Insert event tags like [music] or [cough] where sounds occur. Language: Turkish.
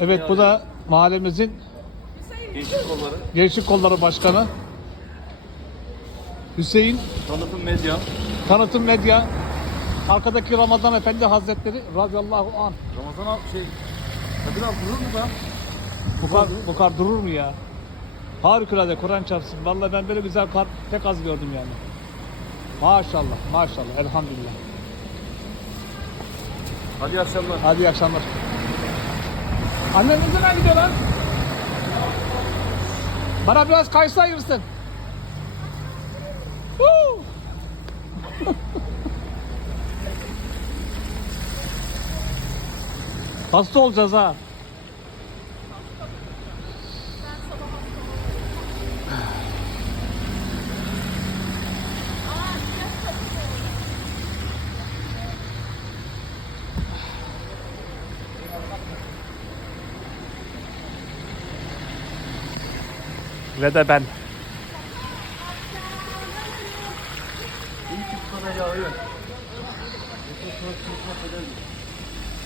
Evet bu da mahallemizin Gençlik kolları. Gençlik Kolları Başkanı Hüseyin Tanıtım medya. Tanıtım Medya Arkadaki Ramazan Efendi Hazretleri radıyallahu anh. Ramazan abi şey. Kadir abi durur mu da? Bu kar, bu kar durur mu ya? Harikulade Kur'an çarpsın. Vallahi ben böyle güzel kar pek az gördüm yani. Maşallah, maşallah, elhamdülillah. Hadi iyi akşamlar. Hadi iyi akşamlar. Annen ne zaman gidiyor lan? Bana biraz kayısı ayırsın. [laughs] Hasta olacağız ha. Ve de ben. İyi ki bana yağıyor. Çok çok çok çok ederim.